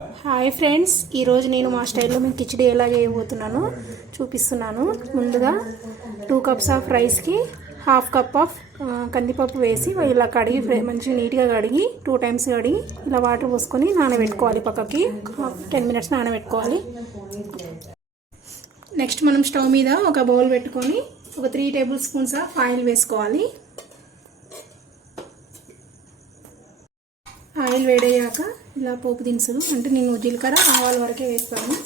Hi friends, ఈరోజు నేను మా స్టైల్లో మీకు కిచిడి ఎలా చేయబోతున్నానో చూపిస్తున్నాను. ముందుగా 2 కప్స్ ఆఫ్ రైస్కి 1/2 కప్ ఆఫ్ కందిపప్పు వేసి ఇలా కడిగి మంచిగా నీట్గా కడిగి 2 టైమ్స్ కడిగి ఇలా వాటర్ పోసుకొని నానబెట్టుకోవాలి. పక్కకి 10 మినిట్స్ నానబెట్టుకోవాలి. నెక్స్ట్ మనం స్టవ్ మీద ఒక బౌల్ పెట్టుకొని ఒక 3 టేబుల్ స్పూన్స్ ఆఫ్ ఆయిల్ వేసుకోవాలి. ఆయిల్ వేడయ్యాక ఇలా పోపు దినుసులు అంటే నేను జీలకర్ర ఆవాల వరకే వేస్తాను.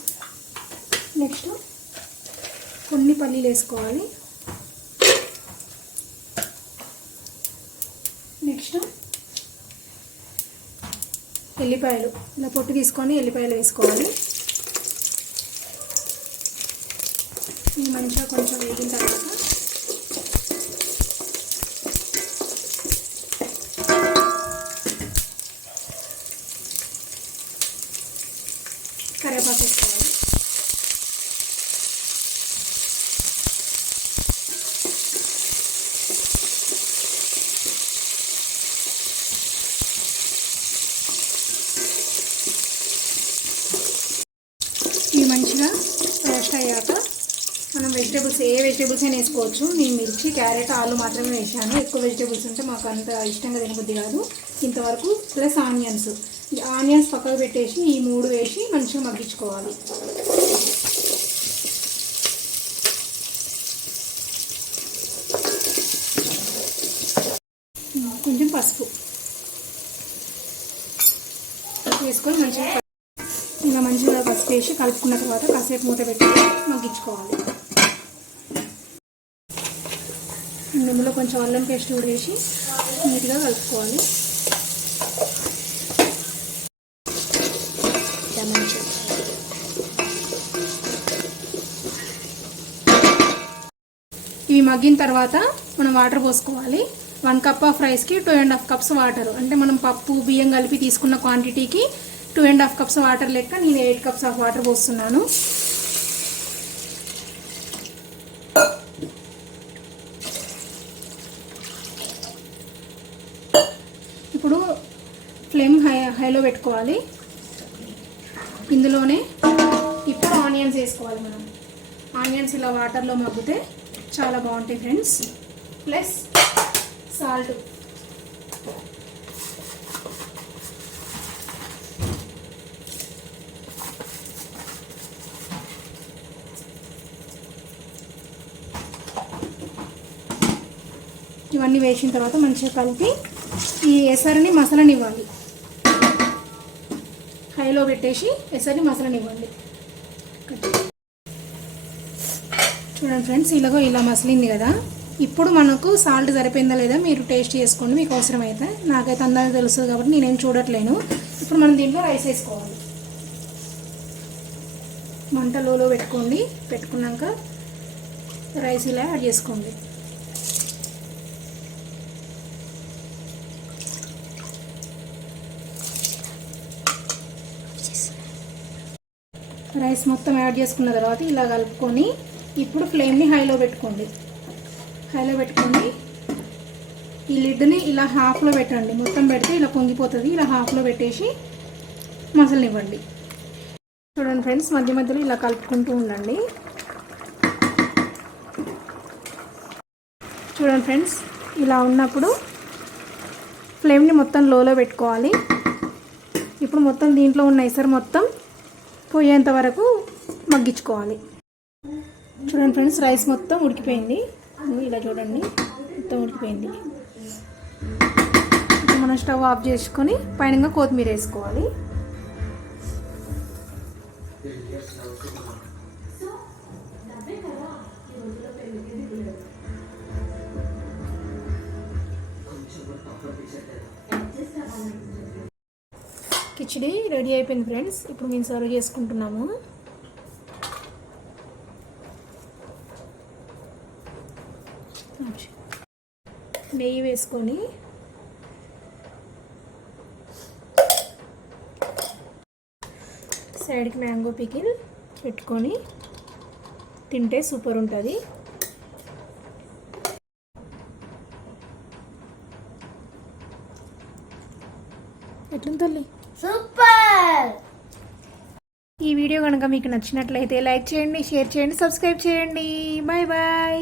నెక్స్ట్ కొన్ని పల్లీలు వేసుకోవాలి. నెక్స్ట్ ఎల్లిపాయలు ఇలా పొట్టు తీసుకొని ఎల్లిపాయలు వేసుకోవాలి. ఇవి మంచిగా కొంచెం వేగిన తర్వాత కరివేపాకు వేసుకోవాలి. ఇవి మంచిగా రోస్ట్ అయ్యాక మనం వెజిటేబుల్స్ ఏ వెజిటేబుల్స్ అయినా వేసుకోవచ్చు. నేను మిర్చి, క్యారెట్, ఆలు మాత్రమే వేసాను. ఎక్కువ వెజిటేబుల్స్ ఉంటే మాకు అంత ఇష్టంగా తినబుద్ధి కాదు. ఇంతవరకు ప్లస్ ఆనియన్స్, ఈ ఆనియన్స్ పక్కకు పెట్టేసి ఈ 3 వేసి మంచిగా మగ్గించుకోవాలి. కొంచెం పసుపు వేసుకొని మంచిగా ఇలా మంచిగా పసుపు వేసి కలుపుకున్న తర్వాత కాసేపు మూత పెట్టి మగ్గించుకోవాలి. ఇందులో కొంచెం అల్లం పేస్ట్ కూడా వేసి నీట్గా కలుపుకోవాలి. ఇవి మగ్గిన తర్వాత మనం వాటర్ పోసుకోవాలి. 1 కప్ ఆఫ్ రైస్కి 2.5 కప్స్ వాటర్, అంటే మనం పప్పు బియ్యం కలిపి తీసుకున్న క్వాంటిటీకి 2.5 కప్స్ వాటర్ లెక్క నేను 8 కప్స్ ఆఫ్ వాటర్ పోస్తున్నాను. ఇప్పుడు ఫ్లేమ్ హైలో పెట్టుకోవాలి. ఇందులోనే ఇప్పుడు ఆనియన్స్ వేసుకోవాలి. మనం ఆనియన్స్ ఇలా వాటర్లో మగ్గితే చాలా బాగుంటాయి ఫ్రెండ్స్. ప్లస్ సాల్ట్, ఇవన్నీ వేసిన తర్వాత మంచిగా కలిపి ఈ ఎసరిని మసలనివ్వాలి. హైలో పెట్టేసి ఎసరిని మసలనివ్వండి. చూడండి ఫ్రెండ్స్, ఇలా మసలింది కదా. ఇప్పుడు మనకు సాల్ట్ సరిపోయిందా లేదా మీరు టేస్ట్ చేసుకోండి, మీకు అవసరమైతే. నాకైతే అందాజ తెలుస్తుంది కాబట్టి నేనేం చూడట్లేను. ఇప్పుడు మనం దీంట్లో రైస్ వేసుకోవాలి. మంట లోలో పెట్టుకోండి. పెట్టుకున్నాక రైస్ ఇలా యాడ్ చేసుకోండి. రైస్ మొత్తం యాడ్ చేసుకున్న తర్వాత ఇలా కలుపుకొని ఇప్పుడు ఫ్లేమ్ని హైలో పెట్టుకోండి. ఈ లిడ్ని ఇలా హాఫ్లో పెట్టండి. మొత్తం పెడితే ఇలా పొంగిపోతుంది. ఇలా హాఫ్లో పెట్టేసి మసలనివ్వండి. చూడండి ఫ్రెండ్స్, మధ్య మధ్యలో ఇలా కలుపుకుంటూ ఉండండి. చూడండి ఫ్రెండ్స్, ఇలా ఉన్నప్పుడు ఫ్లేమ్ని మొత్తం లోలో పెట్టుకోవాలి. ఇప్పుడు మొత్తం దీంట్లో ఉన్న ఎసరు మొత్తం పోయేంత వరకు మగ్గించుకోవాలి. చూడండి ఫ్రెండ్స్, రైస్ మొత్తం ఉడికిపోయింది. ఇలా చూడండి, మొత్తం ఉడికిపోయింది. ఇప్పుడు మనం స్టవ్ ఆఫ్ చేసుకొని పైన కొత్తిమీర వేసుకోవాలి. కిచిడి రెడీ అయిపోయింది ఫ్రెండ్స్. ఇప్పుడు మేము సర్వ్ చేసుకుంటున్నాము. నెయ్యి వేసుకొని సైడ్కి మ్యాంగో పికిల్ పెట్టుకొని తింటే సూపర్ ఉంటుంది. ఎట్లుంది తల్లి? సూపర్. ఈ వీడియో కనుక మీకు నచ్చినట్లయితే లైక్ చేయండి, షేర్ చేయండి, సబ్స్క్రైబ్ చేయండి. Bye bye.